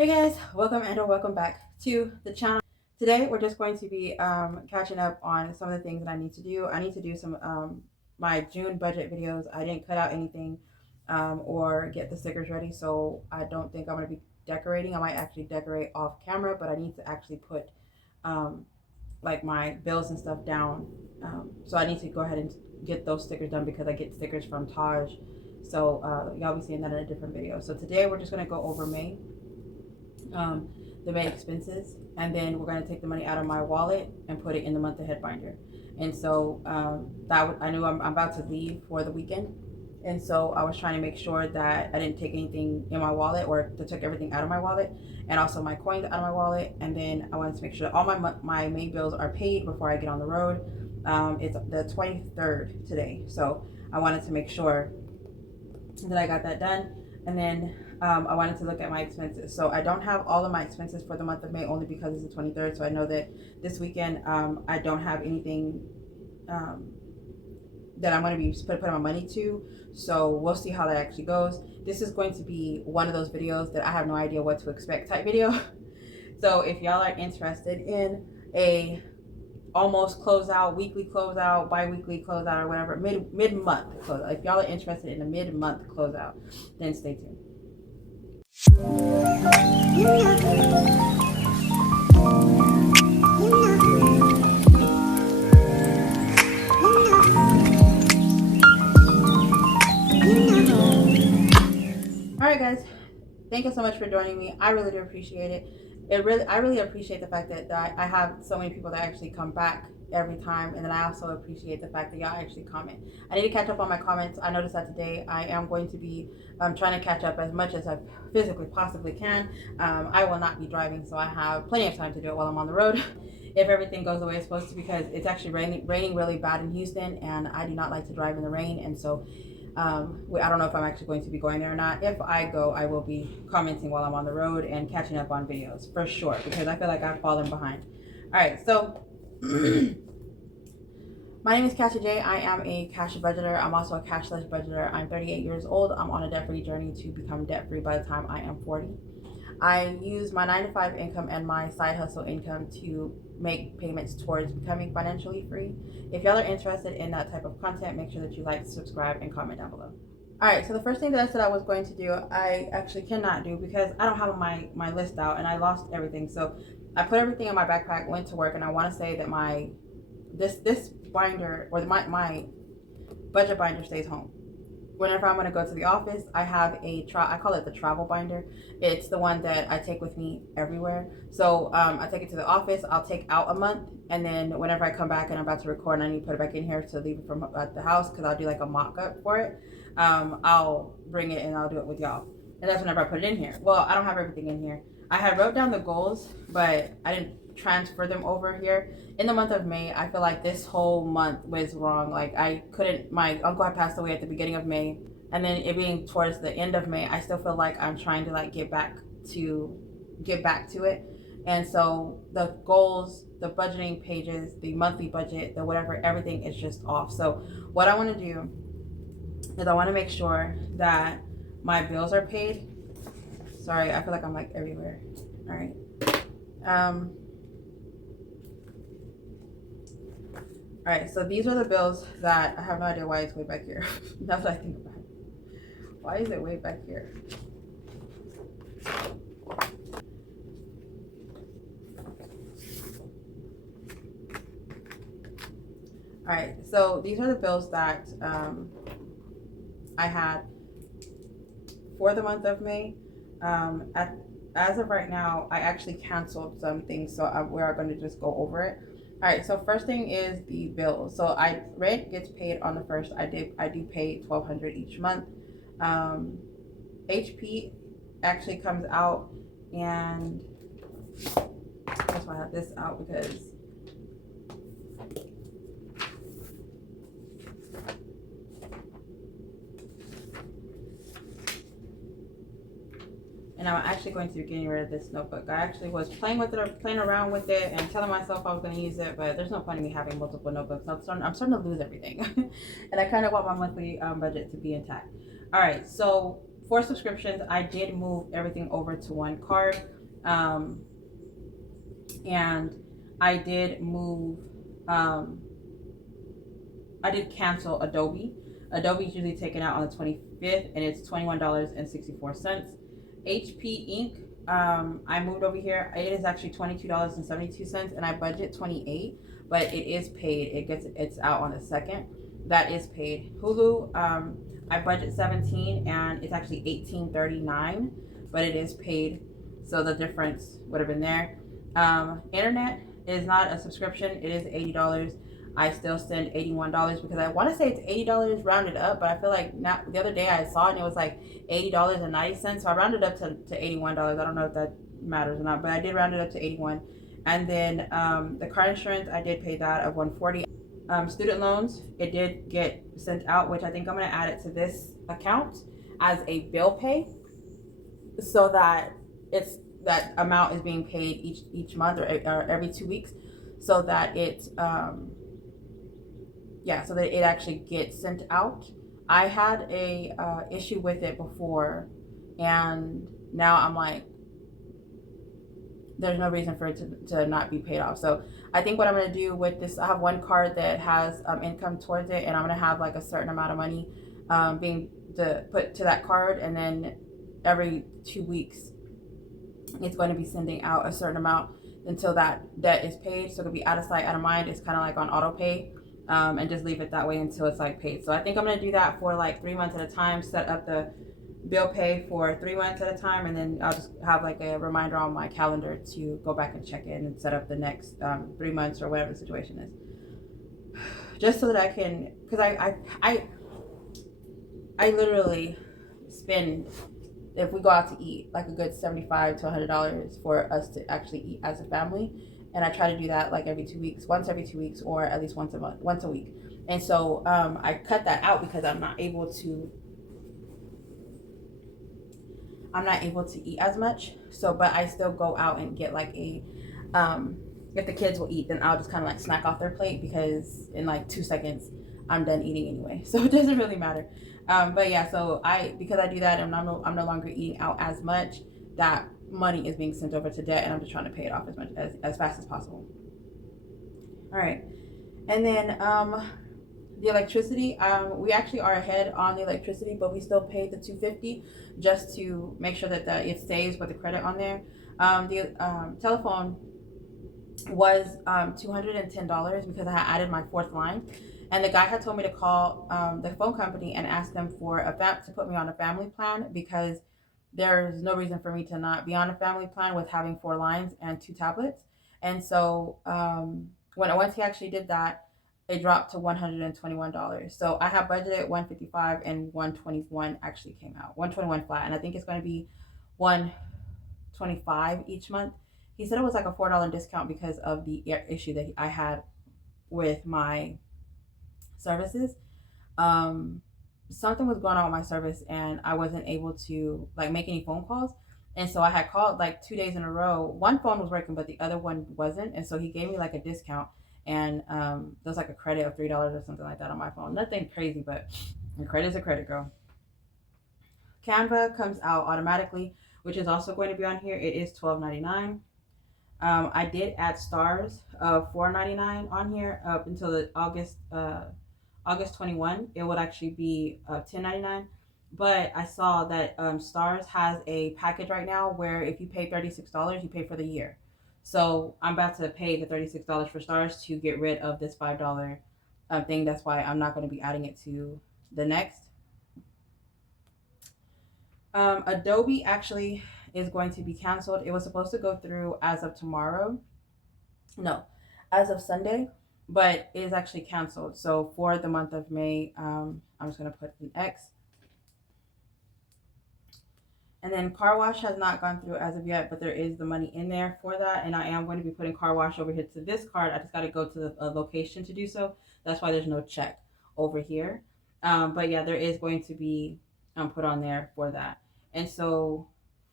Hey guys, welcome and or welcome back to the channel. Today we're just going to be catching up on some of the things that I need to do. I need to do some my June budget videos. I didn't cut out anything or get the stickers ready, so I don't think I'm going to be decorating. I might actually decorate off camera, but I need to actually put um, like my bills and stuff down. So I need to go ahead and get those stickers done because I get stickers from Taj. So y'all be seeing that in a different video. So today we're just going to go over May, um, the May expenses, and then we're going to take the money out of my wallet and put it in the month ahead binder. And so I knew I'm about to leave for the weekend, and so I was trying to make sure that I didn't take anything in my wallet or to took everything out of my wallet, and also my coins out of my wallet. And then I wanted to make sure that all my main bills are paid before I get on the road. It's the 23rd today, so I wanted to make sure that I got that done. And then I wanted to look at my expenses. So I don't have all of my expenses for the month of May only because it's the 23rd. So I know that this weekend I don't have anything that I'm going to be putting my money to. So we'll see how that actually goes. This is going to be one of those videos that I have no idea what to expect type video. So if y'all are interested in a almost closeout, weekly closeout, bi-weekly closeout, or whatever, mid-month closeout. If y'all are interested in a mid-month closeout, then stay tuned. Alright guys, thank you so much for joining me. I really do appreciate it. I really appreciate the fact that I have so many people that actually come back every time, and then I also appreciate the fact that y'all actually comment. I need to catch up on my comments. I noticed that today I am going to be trying to catch up as much as I physically possibly can. I will not be driving, so I have plenty of time to do it while I'm on the road. If everything goes the way it's supposed to, because it's actually raining really bad in Houston, and I do not like to drive in the rain. And so I don't know if I'm actually going to be going there or not. If I go, I will be commenting while I'm on the road and catching up on videos for sure, because I feel like I've fallen behind. All right, so my name is Katya J. I am a cash budgeter. I'm also a cashless budgeter. I'm 38 years old. I'm on a debt-free journey to become debt-free by the time I am 40. I use my 9-to-5 income and my side hustle income to make payments towards becoming financially free. If y'all are interested in that type of content, make sure that you like, subscribe, and comment down below. All right, so the first thing that I said I was going to do, I actually cannot do because I don't have my list out and I lost everything. So I put everything in my backpack, went to work, and I want to say that this binder, or my budget binder, stays home. Whenever I'm going to go to the office, I have I call it the travel binder. It's the one that I take with me everywhere. So I take it to the office, I'll take out a month, and then whenever I come back and I'm about to record and I need to put it back in here to leave it from at the house, because I'll do like a mock-up for it, I'll bring it and I'll do it with y'all. And that's whenever I put it in here. Well, I don't have everything in here. I had wrote down the goals, but I didn't transfer them over here. In the month of May, I feel like this whole month was wrong. Like my uncle had passed away at the beginning of May, and then it being towards the end of May, I still feel like I'm trying to like get back to it. And so the goals, the budgeting pages, the monthly budget, the whatever, everything is just off. So what I want to do is I want to make sure that my bills are paid. Sorry, I feel like I'm like everywhere. All right. All right, so these are the bills that I have no idea why it's way back here. Now that I think about it, why is it way back here? All right, so these are the bills that I had for the month of May. As of right now, I actually canceled some things, so we are going to just go over it. All right, so first thing is the bills. So rent gets paid on the first. I do pay $1,200 each month. HP actually comes out, and that's why I have this out, because and I'm actually going to be getting rid of this notebook. I actually was playing around with it and telling myself I was going to use it, but there's no point in me having multiple notebooks. I'm starting to lose everything. And I kind of want my monthly budget to be intact. All right, so for subscriptions, I did move everything over to one card. And I did move, um, I did cancel Adobe. Adobe is usually taken out on the 25th, and it's $21.64. HP Inc. I moved over here. It is actually $22.72, and I budget 28, but it is paid. It's out on the second. That is paid. Hulu, I budget 17, and it's actually 18.39, but it is paid. So the difference would have been there. Internet is not a subscription. It is $80. I still send $81 because I want to say it's $80 rounded up, but I feel like now the other day I saw it and it was like $80.90. So I rounded up to $81. I don't know if that matters or not, but I did round it up to 81. And then the car insurance, I did pay that of 140. Student loans, it did get sent out, which I think I'm going to add it to this account as a bill pay, so that it's that amount is being paid each month or every 2 weeks, so that it so that it actually gets sent out. I had a issue with it before, and now I'm like, there's no reason for it to not be paid off. So I think what I'm going to do with this, I have one card that has income towards it, and I'm going to have like a certain amount of money being put to that card, and then every 2 weeks it's going to be sending out a certain amount until that debt is paid. So it'll be out of sight, out of mind. It's kind of like on auto pay, and just leave it that way until it's like paid. So I think I'm going to do that for like 3 months at a time, set up the bill pay for 3 months at a time, and then I'll just have like a reminder on my calendar to go back and check in and set up the next 3 months or whatever the situation is, just so that I can, because I literally spend, if we go out to eat, like a good $75 to $100 for us to actually eat as a family, and I try to do that like once every 2 weeks, or at least once a month, once a week. And so I cut that out because I'm not able to eat as much. So, but I still go out and get like if the kids will eat, then I'll just kind of like snack off their plate, because in like 2 seconds I'm done eating anyway. So it doesn't really matter. But yeah, so because I do that and I'm no longer eating out as much, that money is being sent over to debt, and I'm just trying to pay it off as fast as possible. All right. And then the electricity, we actually are ahead on the electricity, but we still pay the $250 just to make sure that it stays with the credit on there. The telephone was $210 because I had added my fourth line, and the guy had told me to call the phone company and ask them for to put me on a family plan, because there's no reason for me to not be on a family plan with having 4 lines and 2 tablets. And so once he actually did that, it dropped to $121. So I have budgeted $155, and $121 actually came out. $121 flat, and I think it's going to be $125 each month. He said it was like a $4 discount because of the issue that I had with my services. Something was going on with my service, and I wasn't able to like make any phone calls. And so I had called like 2 days in a row. One phone was working, but the other one wasn't. And so he gave me like a discount, and there was like a credit of $3 or something like that on my phone. Nothing crazy, but a credit's a credit, girl. Canva comes out automatically, which is also going to be on here. It is $12.99. I did add stars of $4.99 on here up until the August 21. It would actually be $10.99. But I saw that Stars has a package right now where if you pay $36, you pay for the year. So I'm about to pay the $36 for Stars to get rid of this $5 thing. That's why I'm not going to be adding it to the next. Adobe actually is going to be canceled. It was supposed to go through as of tomorrow. No, as of Sunday, but it is actually canceled. So for the month of May, I'm just going to put an X. And then car wash has not gone through as of yet, but there is the money in there for that. And I am going to be putting car wash over here to this card. I just got to go to the location to do so. That's why there's no check over here. But yeah, there is going to be put on there for that. And so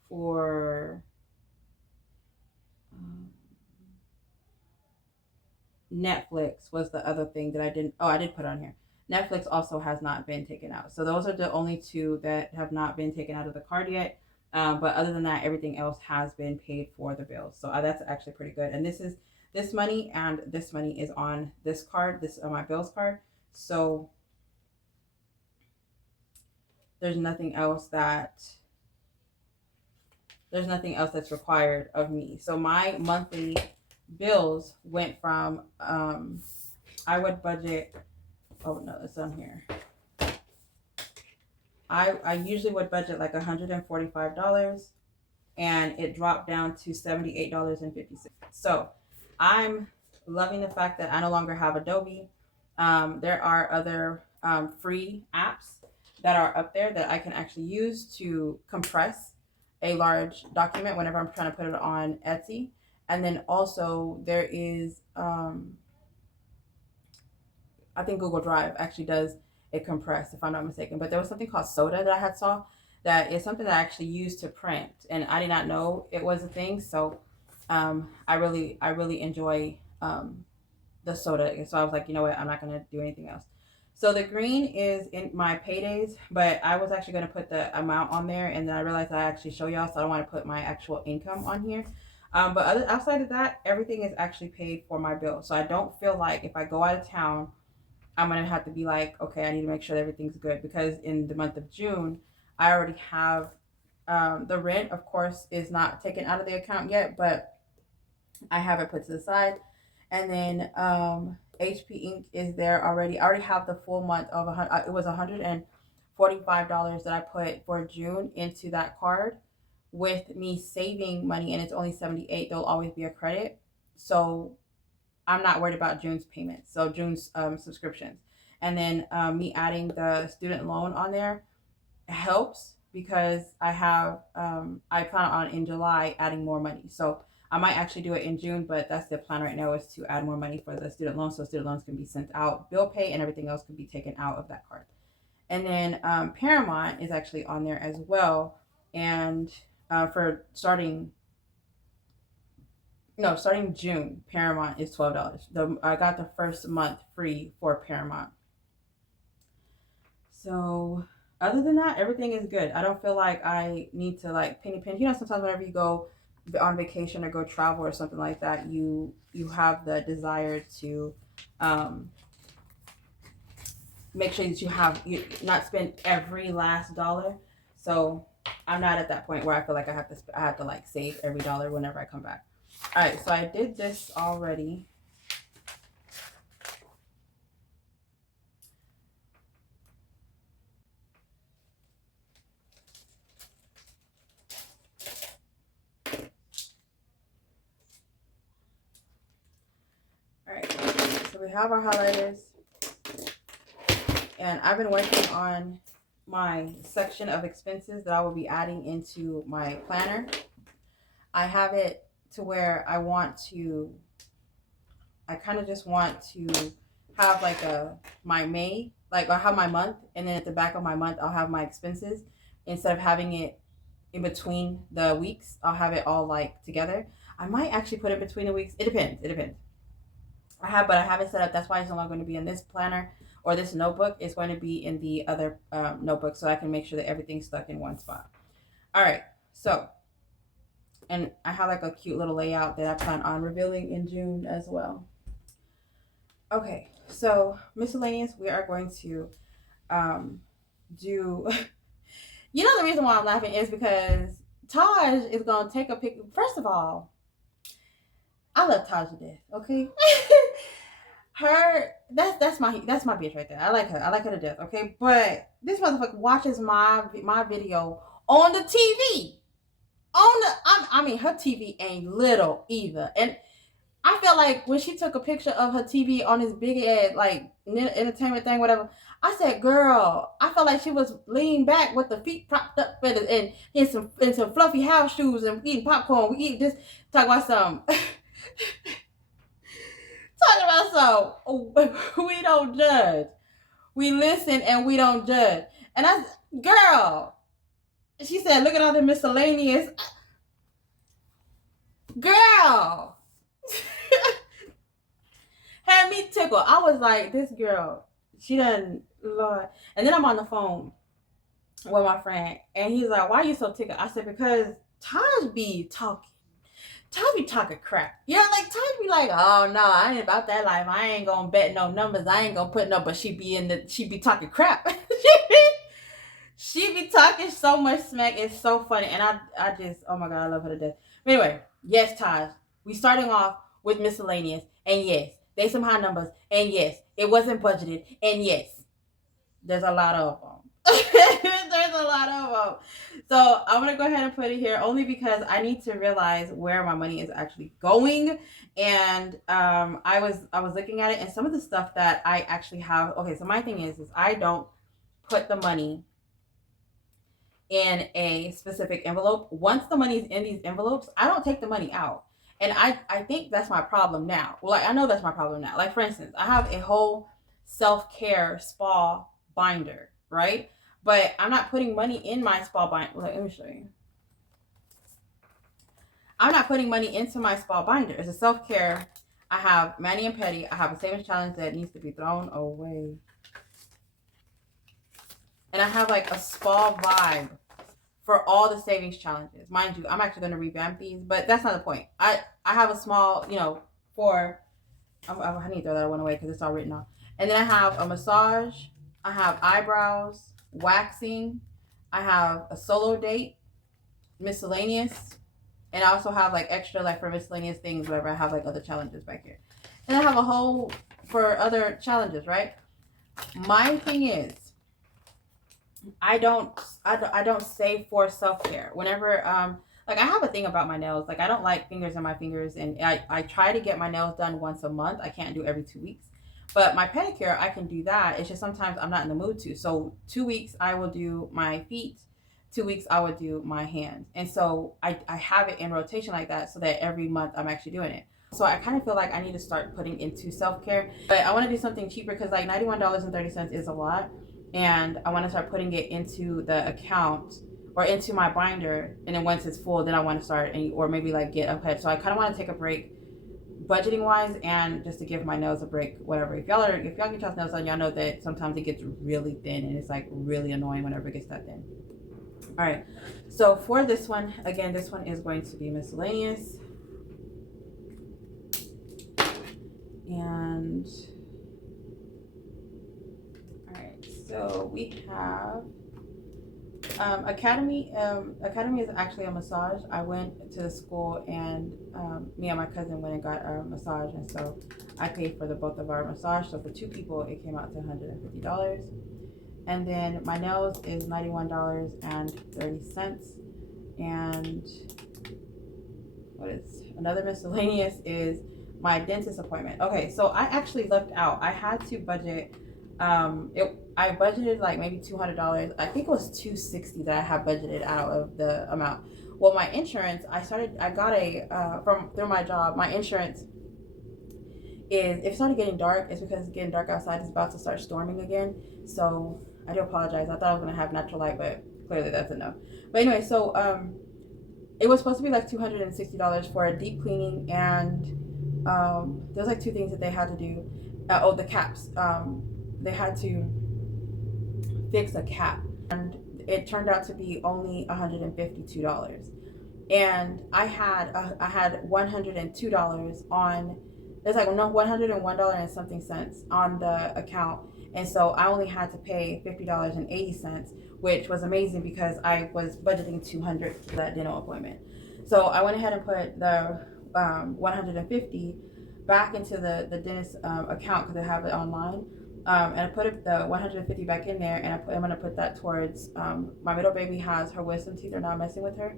for Netflix was the other thing that I did put on here. Netflix also has not been taken out. So those are the only two that have not been taken out of the card yet. But other than that, everything else has been paid for the bills. So that's actually pretty good. And this money and this money is on this card, this my bills card. So there's nothing else that's required of me. So my monthly bills went from I would budget. Oh no, it's on here. I usually would budget like $145, and it dropped down to $78.50. So I'm loving the fact that I no longer have Adobe. There are other free apps that are up there that I can actually use to compress a large document whenever I'm trying to put it on Etsy. And then also there is, I think Google Drive actually does it compress, if I'm not mistaken. But there was something called Soda that I had saw that is something that I actually used to print, and I did not know it was a thing. So I really enjoy the Soda. So I was like, you know what, I'm not gonna do anything else. So the green is in my paydays, but I was actually gonna put the amount on there, and then I realized I actually show y'all, so I don't want to put my actual income on here. Outside of that, everything is actually paid for my bill. So I don't feel like if I go out of town, I'm gonna have to be like, okay, I need to make sure that everything's good, because in the month of June, I already have the rent. Of course, is not taken out of the account yet, but I have it put to the side. And then HP Inc. is there already. I already have the full month of it was $145 that I put for June into that card, with me saving money, and it's only 78. There'll always be a credit, so I'm not worried about June's payments. So June's subscriptions, and then me adding the student loan on there helps, because I plan on in July adding more money. So I might actually do it in June, but that's the plan right now, is to add more money for the student loan, so student loans can be sent out, bill pay, and everything else can be taken out of that card. And then Paramount is actually on there as well, and for starting no, starting June, Paramount is $12. I got the first month free for Paramount. So other than that, everything is good. I don't feel like I need to like penny pinch. You know, sometimes whenever you go on vacation or go travel or something like that, you have the desire to um, make sure that you not spend every last dollar. So I'm not at that point where I feel like I have to like save every dollar whenever I come back. All right, so I did this already. All right, so we have our highlighters, and I've been working on my section of expenses that I will be adding into my planner. I have it to where I kind of just want to have like I'll have my month, and then at the back of my month, I'll have my expenses. Instead of having it in between the weeks, I'll have it all like together. I might actually put it between the weeks. It depends. It depends. But I have it set up. That's why it's no longer going to be in this planner or this notebook. It's going to be in the other notebook, so I can make sure that everything's stuck in one spot. All right. So, and I have like a cute little layout that I plan on revealing in June as well. Okay. So miscellaneous, we are going to do. You know, the reason why I'm laughing is because Taj is gonna take a pic. First of all, I love Taj to death. Okay. That's my bitch right there. I like her. I like her to death. Okay, but this motherfucker watches my video on the TV. I mean, her TV ain't little either, and I felt like when she took a picture of her TV on this big ass like entertainment thing, whatever. I said, "Girl," I felt like she was leaning back with the feet propped up and in some fluffy house shoes and eating popcorn. We eat this, talk about some. Talking about we don't judge. We listen and we don't judge. And girl, she said, look at all the miscellaneous. Girl. Had me tickled. I was like, this girl, She done, Lord. And then I'm on the phone with my friend, and he's like, "Why are you so tickled?" I said, "Because Taj be talking. Taj be talking crap. Yeah, like Taj be like, oh no, I ain't about that life. I ain't gonna bet no numbers. I ain't gonna put no." But she be talking crap. She be talking so much smack. It's so funny, and I just, oh my god, I love her to death. But anyway, yes, Taj, we starting off with miscellaneous, and yes, they some high numbers, and yes, it wasn't budgeted, and yes, there's a lot of them. There's a lot of them. So I'm gonna go ahead and put it here only because I need to realize where my money is actually going. And I was looking at it, and some of the stuff that I actually have. Okay, so my thing is I don't put the money in a specific envelope. Once the money's in these envelopes, I don't take the money out. And I think that's my problem now. Well, like, I know that's my problem now. Like, for instance, I have a whole self-care spa binder, right? But I'm not putting money in my spa binder. Like, let me show you. I'm not putting money into my spa binder. It's a self-care. I have Mani and Petty. I have a savings challenge that needs to be thrown away. And I have like a spa vibe for all the savings challenges. Mind you, I'm actually going to revamp these, but that's not the point. I have a small, for, I need to throw that one away because it's all written on. And then I have a massage. I have eyebrows, waxing. I have a solo date, miscellaneous. And I also have like extra, like for miscellaneous things, whatever. I have like other challenges back here. And I have a whole for other challenges, right? My thing is, I don't save for self-care. Whenever like I have a thing about my nails. Like I don't like fingers in my fingers, and I try to get my nails done once a month. I can't do every 2 weeks. But my pedicure, I can do that. It's just sometimes I'm not in the mood to. So 2 weeks I will do my feet, 2 weeks I would do my hands. And so I have it in rotation like that so that every month I'm actually doing it. So I kind of feel like I need to start putting into self-care. But I want to do something cheaper because like $91.30 is a lot, and I want to start putting it into the account or into my binder, and then once it's full, then I want to start or maybe like get ahead. So I kind of want to take a break, budgeting wise, and just to give my nails a break. Whatever. If y'all get y'all's nails done, y'all know that sometimes it gets really thin, and it's like really annoying whenever it gets that thin. All right. So for this one, again, this one is going to be miscellaneous, and so we have Academy. Academy is actually a massage. I went to the school, and me and my cousin went and got a massage, and so I paid for the both of our massage. So for 2 people, it came out to $150. And then my nails is $91.30. And what is another miscellaneous is my dentist appointment. Okay, so I actually left out. I had to budget. I budgeted like maybe $200. I think it was $260 that I have budgeted out of the amount. Well, my insurance, I got through my job. My insurance is, if it started getting dark, it's because it's getting dark outside. It's about to start storming again. So I do apologize. I thought I was gonna have natural light, but clearly that's a no. But anyway, so it was supposed to be like $260 for a deep cleaning, and there's like 2 things that they had to do. The caps. They had to fix a cap, and it turned out to be only $152. And I had $102 on. There's like no $101 and something cents on the account, and so I only had to pay $50.80, which was amazing because I was budgeting $200 for that dental appointment. So I went ahead and put the $150 back into the dentist account because I have it online. And I put the $150 back in there, and I'm going to put that towards my middle baby has her wisdom teeth are not messing with her,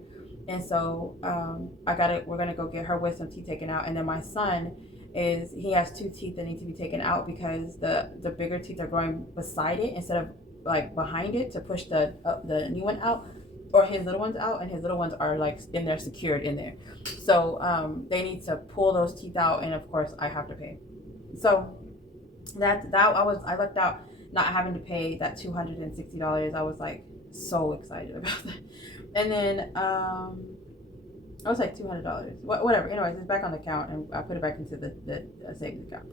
and so we're going to go get her wisdom teeth taken out. And then my son he has 2 teeth that need to be taken out because the bigger teeth are growing beside it instead of like behind it to push the new one out, or his little ones out, and his little ones are like in there, secured in there. So they need to pull those teeth out, and of course I have to pay. So I lucked out not having to pay that $260. I was like so excited about that. And then I was like $200. Whatever. Anyways, it's back on the account, and I put it back into the savings account.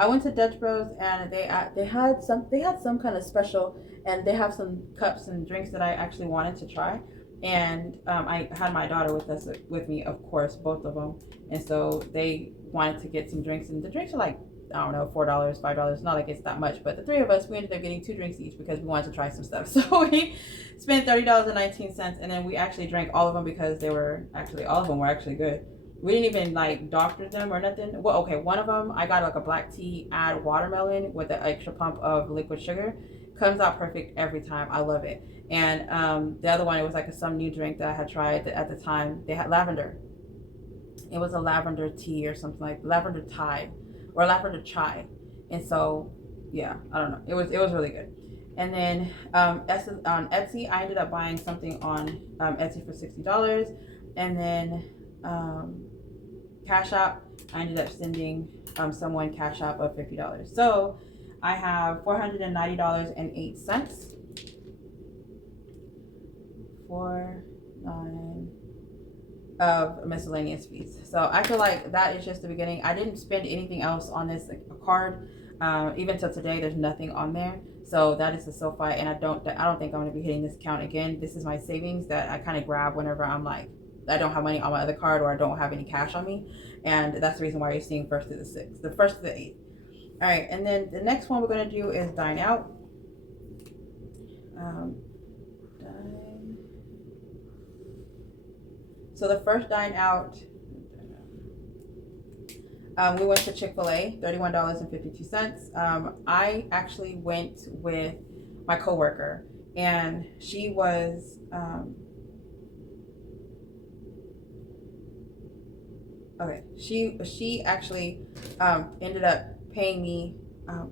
I went to Dutch Bros and they had some kind of special, and they have some cups and drinks that I actually wanted to try. And I had my daughter with me, of course, both of them, and so they wanted to get some drinks, and the drinks are like, I don't know, $4, $5. Not like it's that much, but the three of us, we ended up getting two drinks each because we wanted to try some stuff. So we spent $30.19, and then we actually drank all of them because all of them were actually good. We didn't even like doctor them or nothing. Well, okay, one of them I got like a black tea, add watermelon with an extra pump of liquid sugar. Comes out perfect every time. I love it. And the other one, it was like some new drink that I had tried at the time. They had lavender. It was a lavender tea or something, like lavender Thai or lavender chai. And so, yeah, I don't know. It was really good. And then on Etsy, I ended up buying something on Etsy for $60, and then Cash App, I ended up sending someone Cash App of $50. So I have $490.08. 49 of miscellaneous fees. So I feel like that is just the beginning. I didn't spend anything else on this card. Even till today, there's nothing on there. So that is the SoFi, and I don't think I'm going to be hitting this account again. This is my savings that I kind of grab whenever I'm like, I don't have money on my other card or I don't have any cash on me, and that's the reason why you're seeing first to the 6th, the first to the 8th. All right, and then the next one we're going to do is dine out. So the first dine out, we went to Chick-fil-A, $31.52. I actually went with my coworker, and she was she actually ended up paying me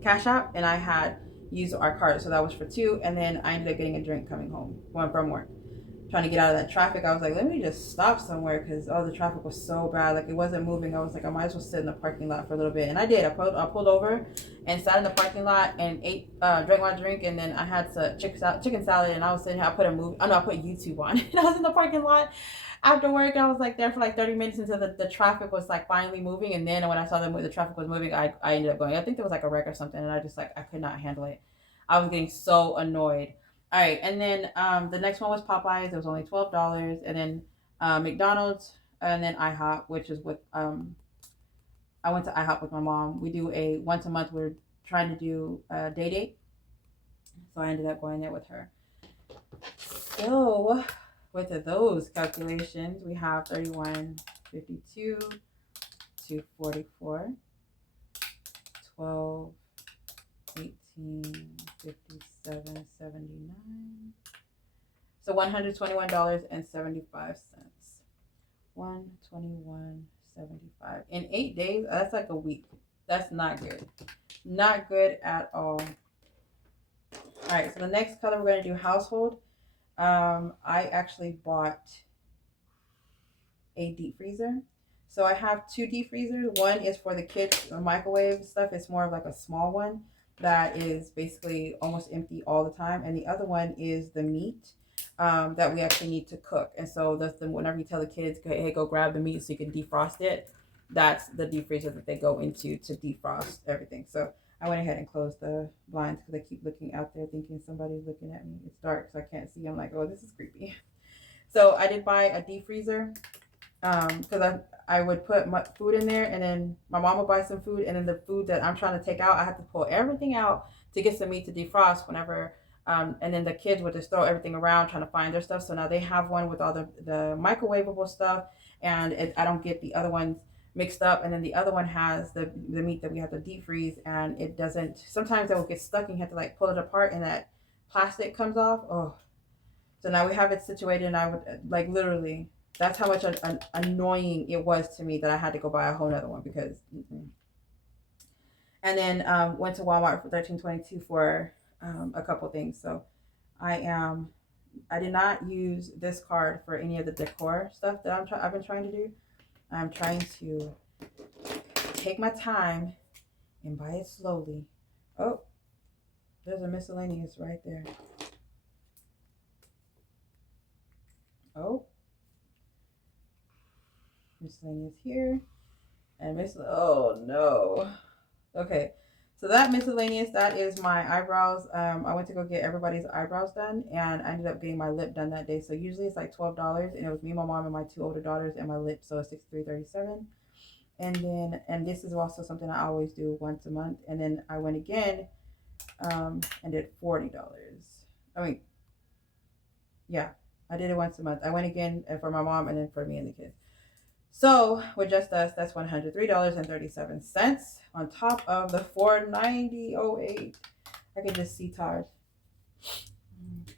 Cash App, and I had used our card, so that was for two, and then I ended up getting a drink coming home, going from work. Trying to get out of that traffic, I was like, let me just stop somewhere because the traffic was so bad. Like, it wasn't moving. I was like, I might as well sit in the parking lot for a little bit, and I did. I pulled over and sat in the parking lot and drank my drink, and then I had some chicken salad, and I was sitting here. I put YouTube on, and I was in the parking lot after work. I was like there for like 30 minutes until the traffic was like finally moving, and then when I saw the traffic was moving, I ended up going. I think there was like a wreck or something, and I just I could not handle it. I was getting so annoyed. All right, and then the next one was Popeyes. It was only $12, and then McDonald's, and then IHOP, which is with I went to IHOP with my mom. We do a once a month. We're trying to do a day date, so I ended up going there with her. So with those calculations, we have 31.52, 244, 12, 18, 57, 79. So $121.75. $121.75 in 8 days. That's like a week. That's not good. Not good at all. All right. So the next color we're going to do household. I actually bought a deep freezer. So I have two deep freezers. One is for the kids' microwave stuff. It's more of like a small one that is basically almost empty all the time. And the other one is the meat that we actually need to cook. And so that's whenever you tell the kids, hey, go grab the meat so you can defrost it, that's the deep freezer that they go into to defrost everything. So I went ahead and closed the blinds because I keep looking out there thinking somebody's looking at me. It's dark, so I can't see. I'm like, oh, this is creepy. So I did buy a deep freezer because I would put my food in there, and then my mom would buy some food, and then the food that I'm trying to take out, I have to pull everything out to get some meat to defrost whenever, and then the kids would just throw everything around trying to find their stuff. So now they have one with all the microwavable stuff, and I don't get the other ones mixed up, and then the other one has the meat that we have to deep freeze, and it doesn't, sometimes it will get stuck and you have to like pull it apart and that plastic comes off. Oh, so now we have it situated, and I would like literally, that's how much annoying it was to me that I had to go buy a whole nother one because. And then went to Walmart for $13.22 for a couple things. So I did not use this card for any of the decor stuff that I've been trying to do. I'm trying to take my time and buy it slowly. Oh, there's a miscellaneous right there. Oh, miscellaneous here, and oh no, Okay, so that miscellaneous, that is my eyebrows. I went to go get everybody's eyebrows done, and I ended up getting my lip done that day. So usually it's like $12, and it was me, my mom, and my two older daughters, and my lip. So it's $63.37. And then, and this is also something I always do once a month. And then I went again, and did $40. I mean, yeah, I did it once a month. I went again for my mom and then for me and the kids. So with just us, that's $103.37 on top of the $490.08. I can just see Taj.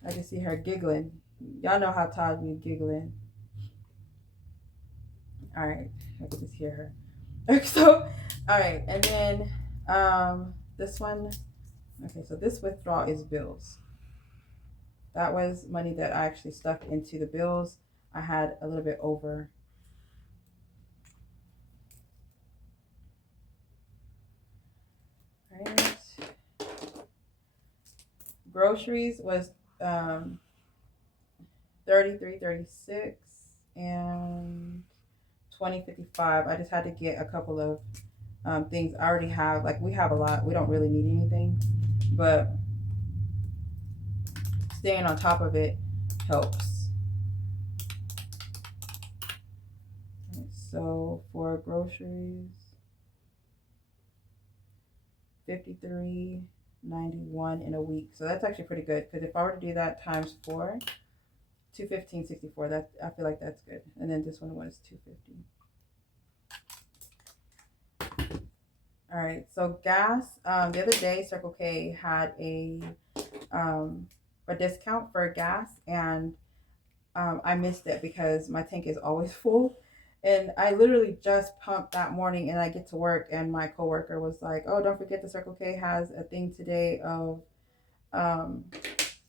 I can see her giggling. Y'all know how Taj be giggling. All right, I can just hear her. So, all right, and then this one. Okay, so this withdrawal is bills. That was money that I actually stuck into the bills. I had a little bit over. All right. Groceries was 33.36 and 20.55. I just had to get a couple of things I already have. Like we have a lot. We don't really need anything, but staying on top of it helps. Right, so for groceries, 53.91 in a week. So that's actually pretty good because if I were to do that times four, 215.64. That I feel like that's good. And then this one was 250. All right. So gas. The other day, Circle K had a discount for gas, and I missed it because my tank is always full. And I literally just pumped that morning, and I get to work, and my coworker was like, "Oh, don't forget the Circle K has a thing today of um,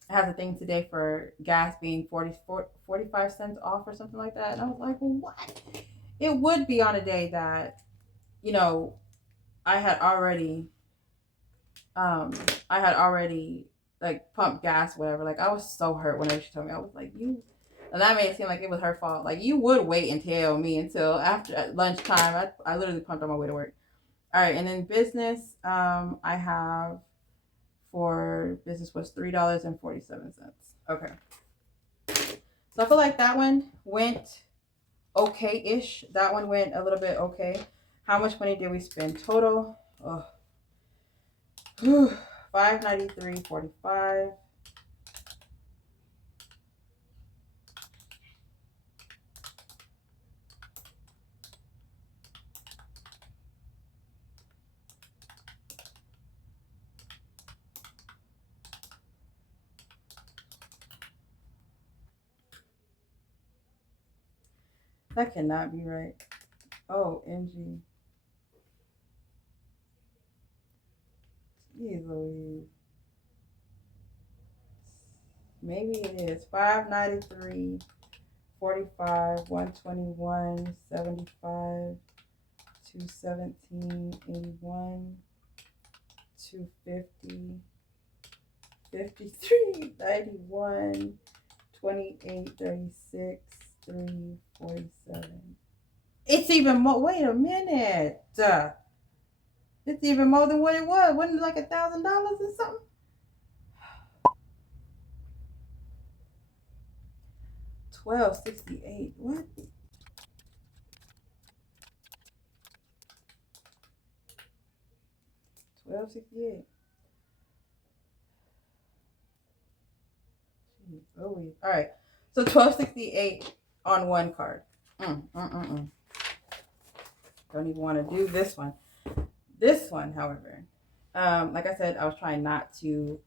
has a thing today for gas being 45 cents off or something like that." And I was like, well, what? It would be on a day that, you know, I had already, um, I had already like pumped gas, whatever. Like I was so hurt whenever she told me. I was like, you, and that made it seem like it was her fault. Like you would wait and tell me until after at lunchtime. I literally pumped on my way to work. All right, and then business, I have for business was $3.47. Okay. So I feel like that one went okay-ish. That one went a little bit okay. How much money did we spend total? Oh, $593.45. That cannot be right. Oh, MG. Jeez Louise. Maybe it is 593.45, 121.75, 217.81, 250, 53.91, 28.36, 3.47. It's even more. Wait a minute. It's even more than what it was. Wasn't it like $1,000 or something? 1268. What? 1268. Oh, all right. So 1268 on one card. Don't even want to do this one. This one, however, like I said, I was trying not to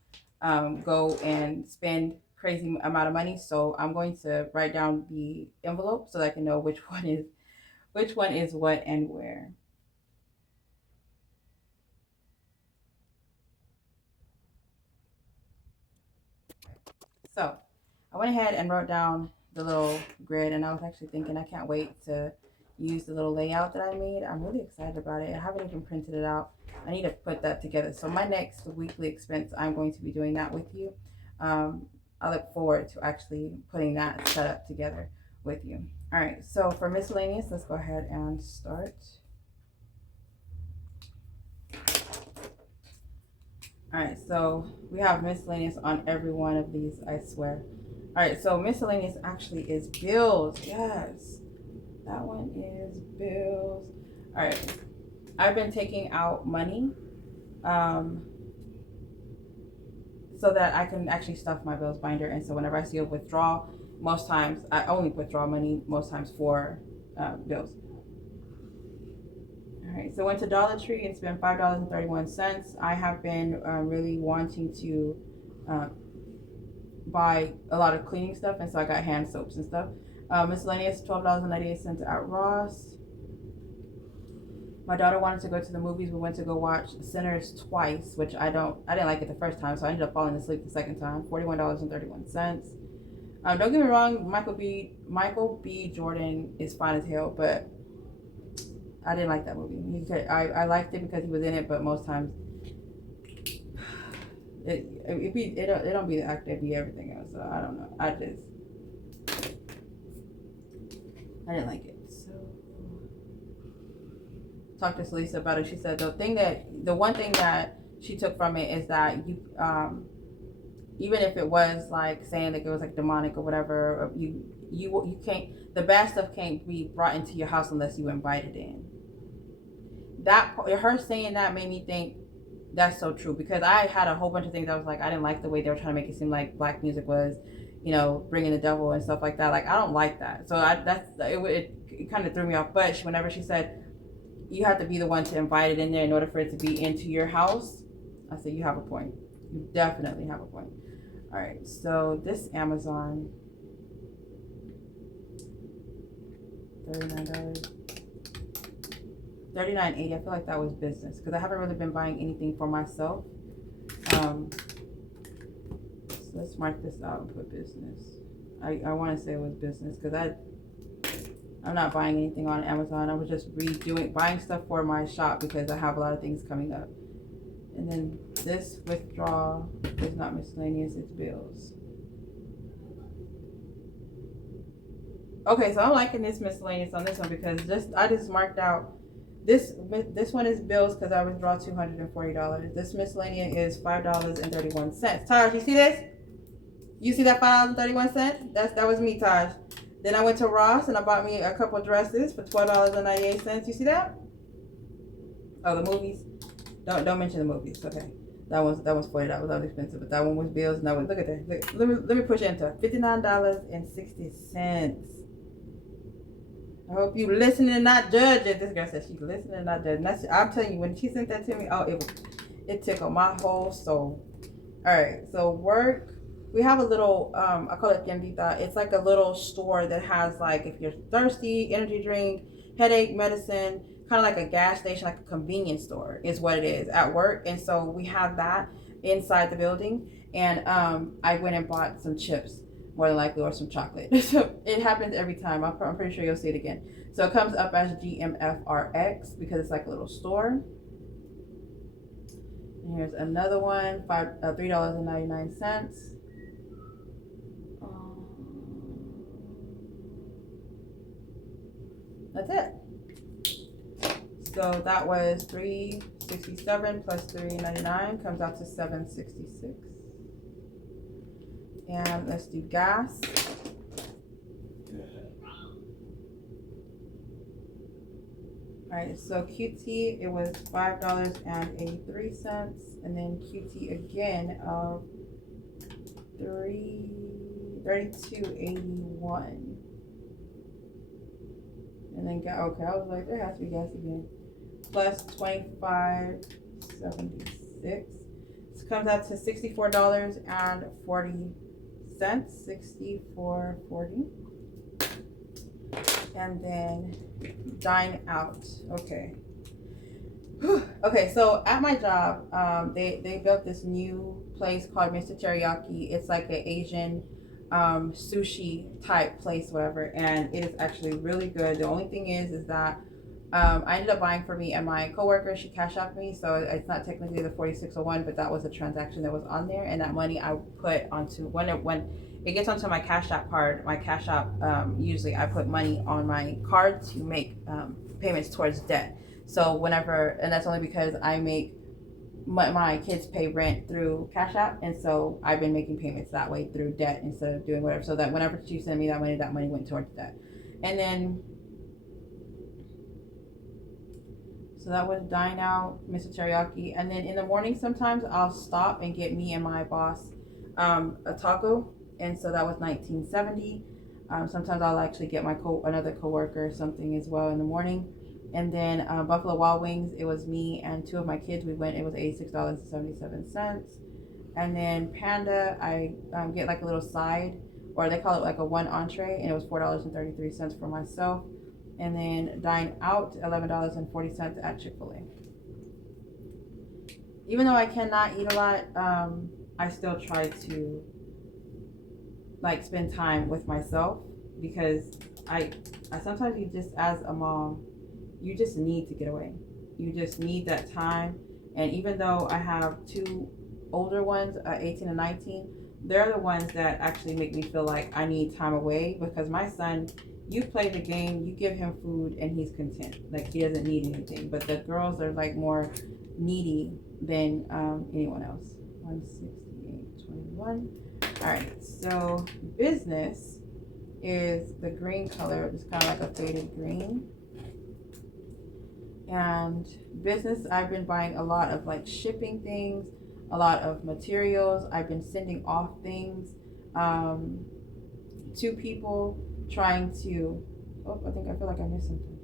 go and spend crazy amount of money, so I'm going to write down the envelope so that I can know which one is what and where. So I went ahead and wrote down the little grid, and I was actually thinking I can't wait to use the little layout that I made. I'm really excited about it. I haven't even printed it out. I need to put that together. So my next weekly expense, I'm going to be doing that with you. I look forward to actually putting that set up together with you. All right, so for miscellaneous, let's go ahead and start. All right, so we have miscellaneous on every one of these, I swear. All right, so miscellaneous actually is bills. Yes, that one is bills. All right, I've been taking out money um, so that I can actually stuff my bills binder. And so whenever I see a withdrawal, most times I only withdraw money most times for bills. All right, so went to Dollar Tree and spent $5.31. I have been really wanting to uh, buy a lot of cleaning stuff, and so I got hand soaps and stuff. Miscellaneous $12.98 at Ross. My daughter wanted to go to the movies. We went to go watch Sinners twice, which I didn't like it the first time, so I ended up falling asleep the second time. $41.31. Don't get me wrong, Michael B. Jordan is fine as hell, but I didn't like that movie. I liked it because he was in it, but most times it don't be the actor, it be everything else. So I don't know. I didn't like it. So talked to Lisa about it. She said the one thing that she took from it is that you even if it was like saying that it was like demonic or whatever, you can't, the bad stuff can't be brought into your house unless you invite it in. That her saying that made me think that's so true, because I had a whole bunch of things I was like, I didn't like the way they were trying to make it seem like black music was, bringing the devil and stuff like that. Like, I don't like that. So it kind of threw me off. But whenever she said you have to be the one to invite it in there in order for it to be into your house, I said, you have a point. You definitely have a point. All right, so this Amazon, $39. $39.80. I feel like that was business because I haven't really been buying anything for myself. So let's mark this out and put business. I want to say it was business because I'm not buying anything on Amazon. I was just buying stuff for my shop because I have a lot of things coming up. And then this withdrawal is not miscellaneous, it's bills. Okay, so I'm liking this miscellaneous on this one because I just marked out this one is bills because I withdraw $240. This miscellaneous is $5.31. Taj, you see this? You see that $5.31? That was me, Taj. Then I went to Ross and I bought me a couple dresses for $12.98. You see that? Oh, the movies. Don't mention the movies. Okay, that was $40. That was expensive, but that one was bills. And that was, look at that. Let me push enter. $59.60. I hope you listening and not judging. This girl said she's listening and not judging. I'm telling you, when she sent that to me, it tickled my whole soul. All right, so work. We have a little, I call it tiendita. It's like a little store that has, like, if you're thirsty, energy drink, headache medicine, kind of like a gas station, like a convenience store is what it is at work. And so we have that inside the building. And I went and bought some chips, more than likely, or some chocolate. So it happens every time. I'm pretty sure you'll see it again. So it comes up as GMFRX because it's like a little store. And here's another one, $3.99. That's it. So that was $3.67 plus $3.99 comes out to $7.66. And let's do gas. All right, so QT, it was $5.83, and then QT again of $32.81. And then okay, I was like, there has to be gas again. Plus $25.76. This comes out to $64.40. $64.40. And then dine out. Okay. Okay, so at my job, they built this new place called Mr. Teriyaki. It's like an Asian sushi type place, whatever, and it is actually really good. The only thing is that I ended up buying for me and my coworker. She cash out me, so it's not technically the 4601, but that was a transaction that was on there, and that money I put onto when it gets onto my Cash App card. My Cash App, usually I put money on my card to make payments towards debt. So whenever, and that's only because I make my kids pay rent through Cash App, and so I've been making payments that way through debt instead of doing whatever. So that whenever she sent me that money went towards debt. And then so that was Dine Out, Mr. Teriyaki, and then in the morning sometimes I'll stop and get me and my boss a taco, and so that was 1970. Sometimes I'll actually get my another coworker something as well in the morning. And then Buffalo Wild Wings, it was me and two of my kids. We went. It was $86.77. And then Panda, I get like a little side, or they call it like a one entree, and it was $4.33 for myself. And then Dine Out, $11.40 at Chick-fil-A. Even though I cannot eat a lot, I still try to like spend time with myself, because I sometimes, you just, as a mom, you just need to get away. You just need that time. And even though I have two older ones, 18 and 19, they're the ones that actually make me feel like I need time away, because my son, you play the game, you give him food, and he's content. Like, he doesn't need anything. But the girls are like more needy than anyone else. 168.21. All right, so business is the green color. It's kind of like a faded green. And business, I've been buying a lot of like shipping things, a lot of materials. I've been sending off things to people, trying to, oh, I feel like I missed something.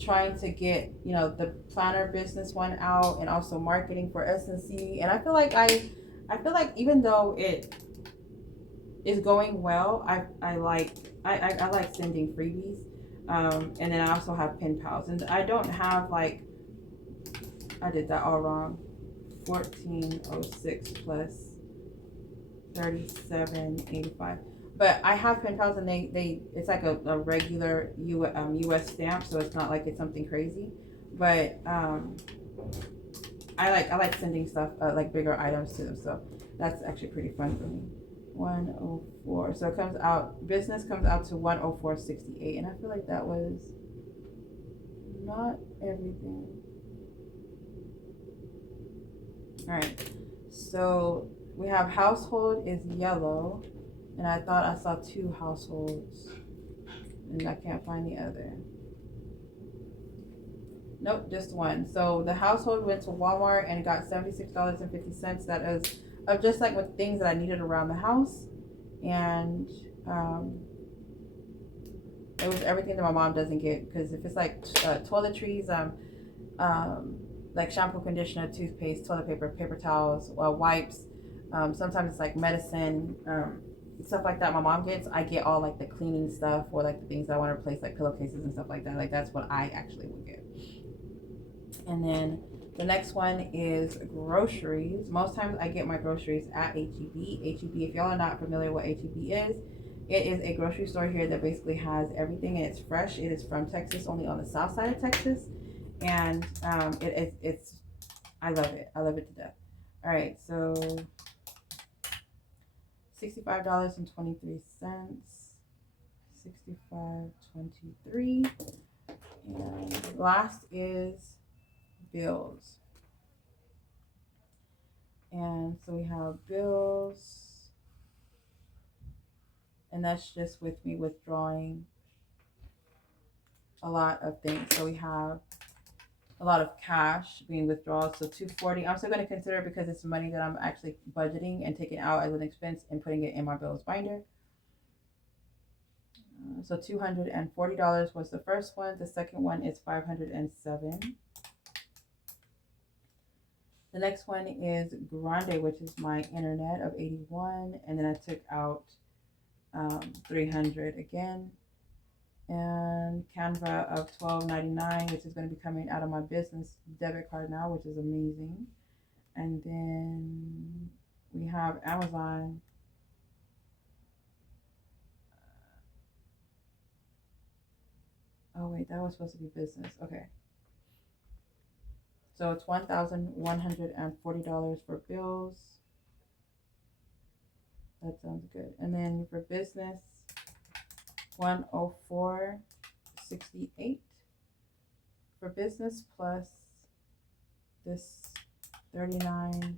Trying to get, the planner business one out, and also marketing for SNC. And I feel like even though it is going well, I like sending freebies. And then I also have pen pals, and I don't have like, I did that all wrong. 1406 plus 3785. But I have pen pals, and they it's like a regular US stamp, so it's not like it's something crazy. But I like sending stuff, like bigger items to them, so that's actually pretty fun for me. 104. So it comes out, business comes out to 104.68, and I feel like that was not everything. All right. So we have household is yellow, and I thought I saw two households, and I can't find the other. Nope, just one. So the household went to Walmart and got $76.50. That is of just like with things that I needed around the house, and it was everything that my mom doesn't get, because if it's like toiletries, like shampoo, conditioner, toothpaste, toilet paper, paper towels, wipes, sometimes it's like medicine, stuff like that my mom gets. I get all like the cleaning stuff, or like the things that I want to replace, like pillowcases and stuff like that. Like, that's what I actually would get. And then the next one is groceries. Most times I get my groceries at HEB. HEB, if y'all are not familiar with HEB is, it is a grocery store here that basically has everything, and it's fresh. It is from Texas, only on the south side of Texas. And it's I love it. I love it to death. All right, so $65.23. 65.23. And last is bills. And so we have bills, and that's just with me withdrawing a lot of things. So we have a lot of cash being withdrawals. So $240. I'm still going to consider it, because it's money that I'm actually budgeting and taking out as an expense and putting it in my bills binder. So $240 was the first one. The second one is $507. The next one is Grande, which is my internet, of $81, and then I took out $300 again. And Canva of $12.99, which is going to be coming out of my business debit card now, which is amazing. And then we have Amazon. Oh wait, that was supposed to be business. Okay. So it's $1,140 for bills. That sounds good. And then for business, 104.68 for business, plus this $39.80.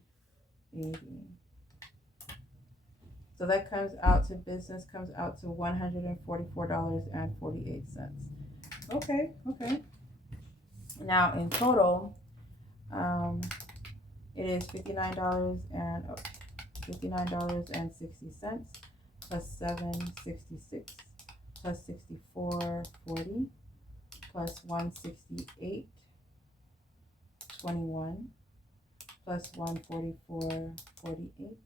So that comes out to business, comes out to $144.48. Okay, okay. Now in total, it is $59.60 plus $7.66 plus $64.40 plus $168.21 plus $144.48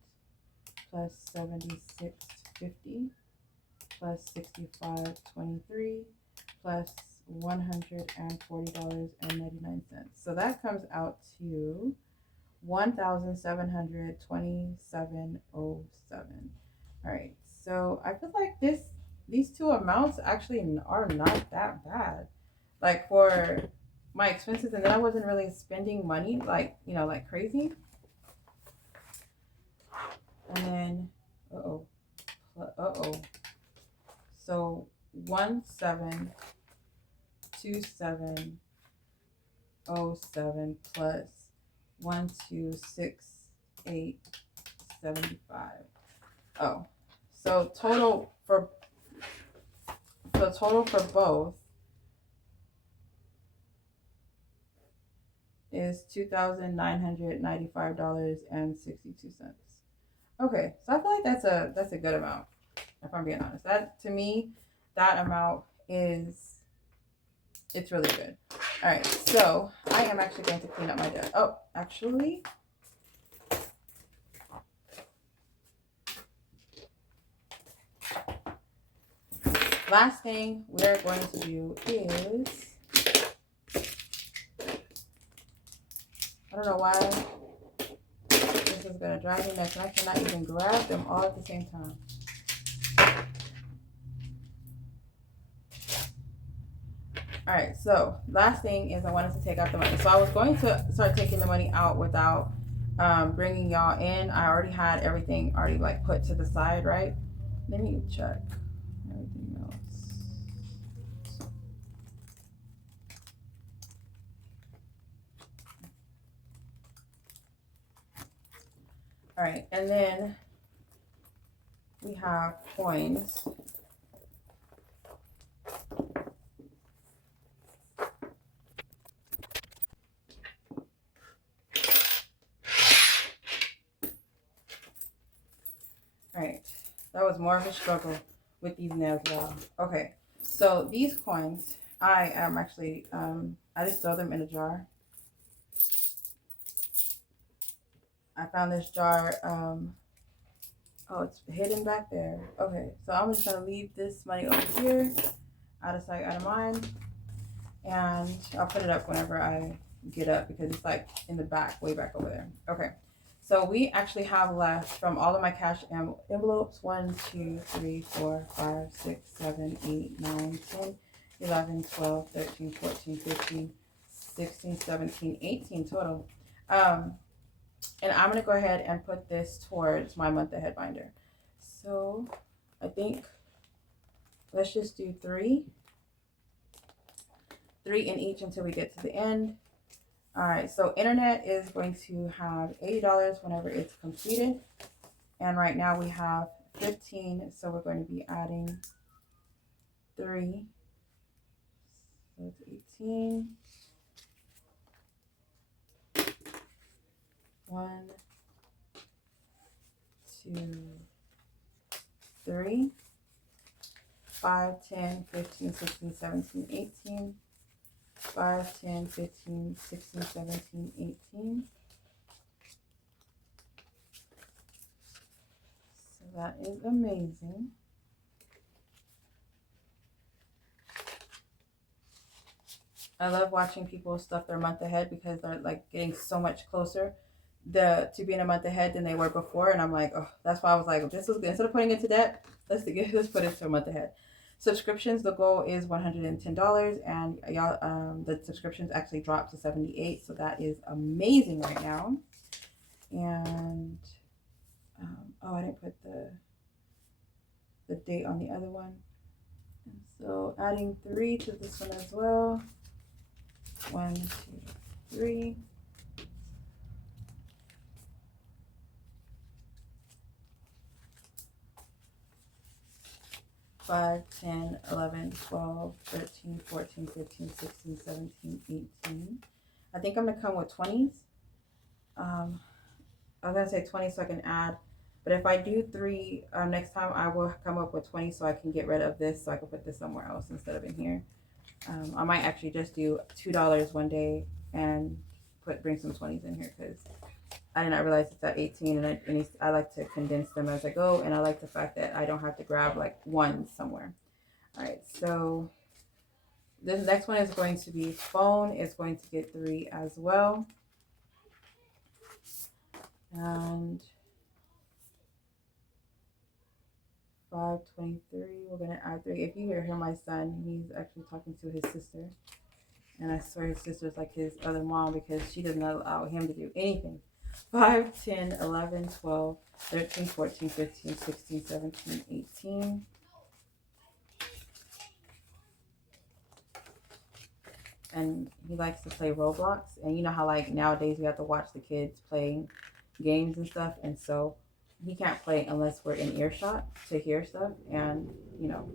plus $76.50 plus $65.23 plus $140.99. So that comes out to $1,727.07. All right, so I feel like these two amounts actually are not that bad. Like for my expenses, and then I wasn't really spending money like like crazy. And then so 172707 plus 126875. Oh, so total for both is $2,995.62. Okay, so I feel like that's a good amount. If I'm being honest, that to me, that amount it's really good. All right, so I am actually going to clean up my desk. Oh, actually, last thing we're going to do is, I don't know why this is going to drive me nuts, and I cannot even grab them all at the same time. All right, so last thing is I wanted to take out the money. So I was going to start taking the money out without bringing y'all in. I already had everything already like put to the side, right? Let me check everything else. All right, and then we have coins. All right, that was more of a struggle with these nails, y'all. Okay, so these coins, I am actually, I just throw them in a jar. I found this jar, oh, it's hidden back there. Okay, so I'm just gonna leave this money over here, out of sight, out of mind, and I'll put it up whenever I get up because it's like in the back, way back over there. Okay, so we actually have left from all of my cash envelopes 1, 2, 3, 4, 5, 6, 7, 8, 9, 10, 11, 12, 13, 14, 15, 16, 17, 18 total. And I'm going to go ahead and put this towards my month ahead binder. So I think let's just do three in each until we get to the end. All right, so internet is going to have $80 whenever it's completed. And right now we have 15, so we're going to be adding 3. So it's 18. 1, 2, 3, 5, 10, 15, 16, 17, 18. 5, 10, 15, 16, 17, 18. So that is amazing. I love watching people stuff their month ahead because they're like getting so much closer to being a month ahead than they were before. And I'm like, oh, that's why I was like, this was good. Instead of putting it to debt, let's put it to a month ahead. Subscriptions, the goal is $110, and y'all, the subscriptions actually dropped to 78, so that is amazing right now. And oh, I didn't put the date on the other one. And so adding 3 to this one as well. 1, 2, 3. 5, 10, 11, 12, 13, 14, 15, 16, 17, 18. I think I'm going to come with 20s. I was going to say 20 so I can add. But if I do 3 next time, I will come up with 20 so I can get rid of this so I can put this somewhere else instead of in here. I might actually just do $2 one day and bring some 20s in here because I did not realize it's at 18 and I like to condense them as I go, and I like the fact that I don't have to grab like one somewhere. All right, so this next one is going to be phone. It's going to get 3 as well. And 523, we're going to add 3. If you hear my son, he's actually talking to his sister. And I swear his sister's like his other mom because she doesn't allow him to do anything. 5, 10, 11, 12, 13, 14, 15, 16, 17, 18. And he likes to play Roblox. And you know how like nowadays we have to watch the kids playing games and stuff. And so he can't play unless we're in earshot to hear stuff. And, you know,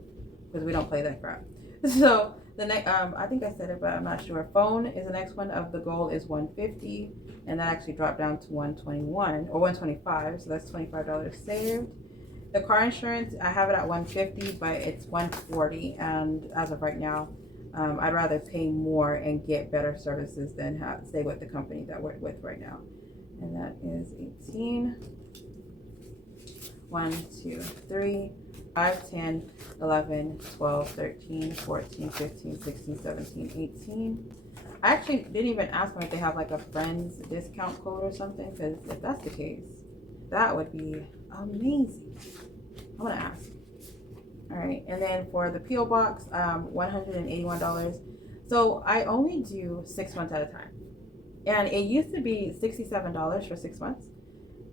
because we don't play that crap. So the next, I think I said it, but I'm not sure. Phone is the next one. Of the goal is 150, and that actually dropped down to 121 or 125. So that's $25 saved. The car insurance, I have it at 150, but it's 140, and as of right now, I'd rather pay more and get better services than stay with the company that we're with right now. And that is 18. 1, 2, 3, 5, 10, 11, 12, 13, 14, 15, 16, 17, 18. I actually didn't even ask them if they have like a friend's discount code or something, because if that's the case, that would be amazing. I'm gonna ask. All right, and then for the P.O. box, $181. So I only do 6 months at a time, and it used to be $67 for 6 months.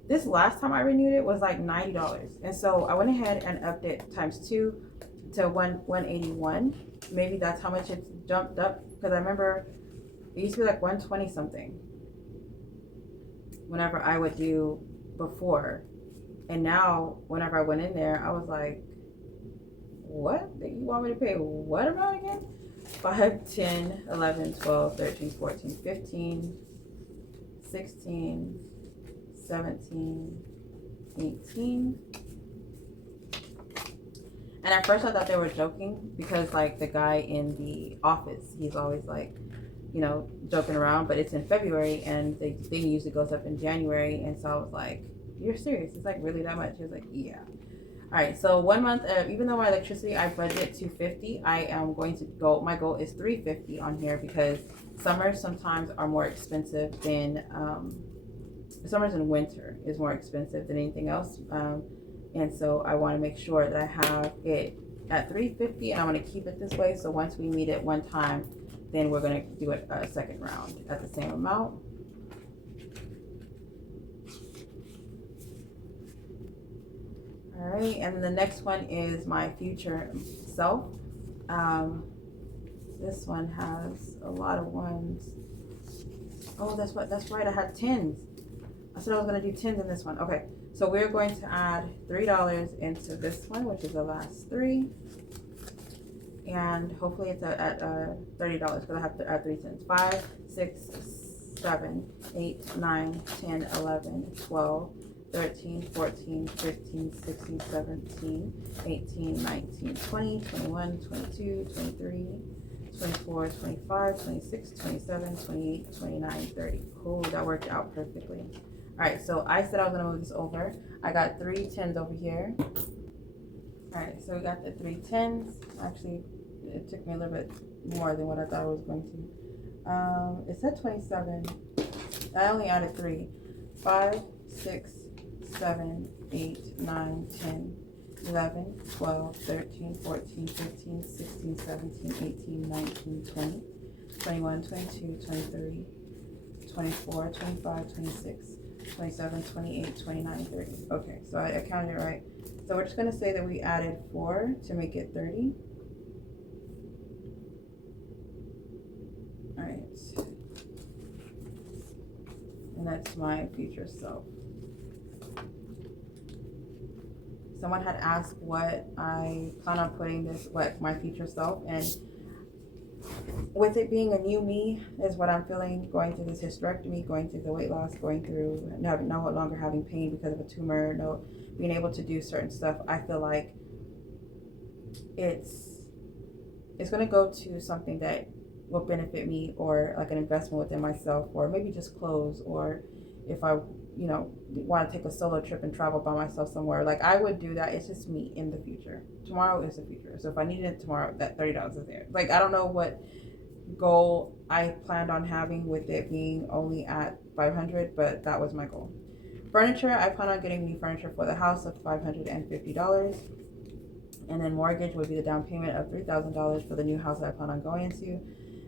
This last time I renewed it was like $90, and so I went ahead and upped it times 2 to 181. Maybe that's how much it's jumped up, because I remember it used to be like 120 something whenever I would do before, and now whenever I went in there, I was like, what? You want me to pay what amount again? 5, 10, 11, 12, 13, 14, 15, 16, 17, 18. And at first I thought they were joking because like the guy in the office, he's always like, you know, joking around, but it's in February and the thing usually goes up in January. And so I was like, you're serious? It's like really that much? He was like, yeah. All right, so 1 month, even though my electricity, I budget $250, I am going to go, my goal is $350 on here because summers sometimes are more expensive than, summers and winter is more expensive than anything else. And so I want to make sure that I have it at $350, and I'm going to keep it this way. So once we meet it one time, then we're going to do it a second round at the same amount. All right, and the next one is my future self. This one has a lot of ones. Oh, that's right. I had 10s. I said I was gonna do 10s in this one. Okay, so we're going to add $3 into this one, which is the last 3, and hopefully it's at $30 because I have to add 3 cents. 5, 6, 7, 8, 9, 10, 11, 12. 13, 14, 15, 16, 17, 18, 19, 20, 21, 22, 23, 24, 25, 26, 27, 28, 29, 30. Cool, that worked out perfectly. All right, so I said I was gonna move this over. I got 3 10s over here. All right, so we got the 3 10s. Actually, it took me a little bit more than what I thought I was going to. It said 27. I only added 3. 5, 6, 7, 8, 9, 10, 11, 12, 13, 14, 15, 16, 17, 18, 19, 20, 21, 22, 23, 24, 25, 26, 27, 28, 29, 30. Okay, so I counted it right. So we're just going to say that we added 4 to make it 30. All right. And that's my future self. someone had asked what I plan on putting this, what my future self, and with it being a new me is what I'm feeling, going through this hysterectomy, going through the weight loss, going through no longer having pain because of a tumor, no being able to do certain stuff. I feel like it's going to go to something that will benefit me, or like an investment within myself, or maybe just clothes, or if I want to take a solo trip and travel by myself somewhere, like I would do that. It's just me in the future. Tomorrow is the future, so if I needed it tomorrow, that $30 is there. Like I don't know what goal I planned on having with it being only at 500, but that was my goal. Furniture, I plan on getting new furniture for the house of $550, and then mortgage would be the down payment of $3,000 for the new house that I plan on going into.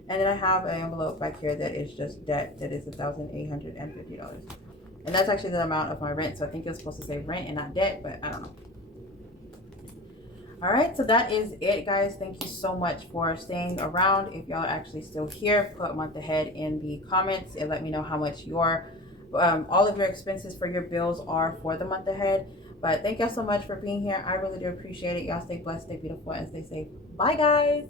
And then I have an envelope back here that is just debt, that is $1,850. And that's actually the amount of my rent. So I think it's supposed to say rent and not debt, but I don't know. All right, so that is it, guys. Thank you so much for staying around. If y'all are actually still here, put month ahead in the comments and let me know how much your all of your expenses for your bills are for the month ahead. But thank y'all so much for being here. I really do appreciate it. Y'all stay blessed, stay beautiful, and stay safe. Bye, guys.